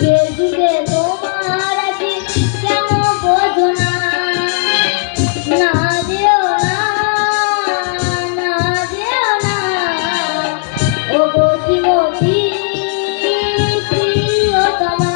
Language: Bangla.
যুগে যুগে তোমার আছে কেন বোঝো না, না যেও না, না যেও না, ও গো শ্রীমতী প্রিয়তমা।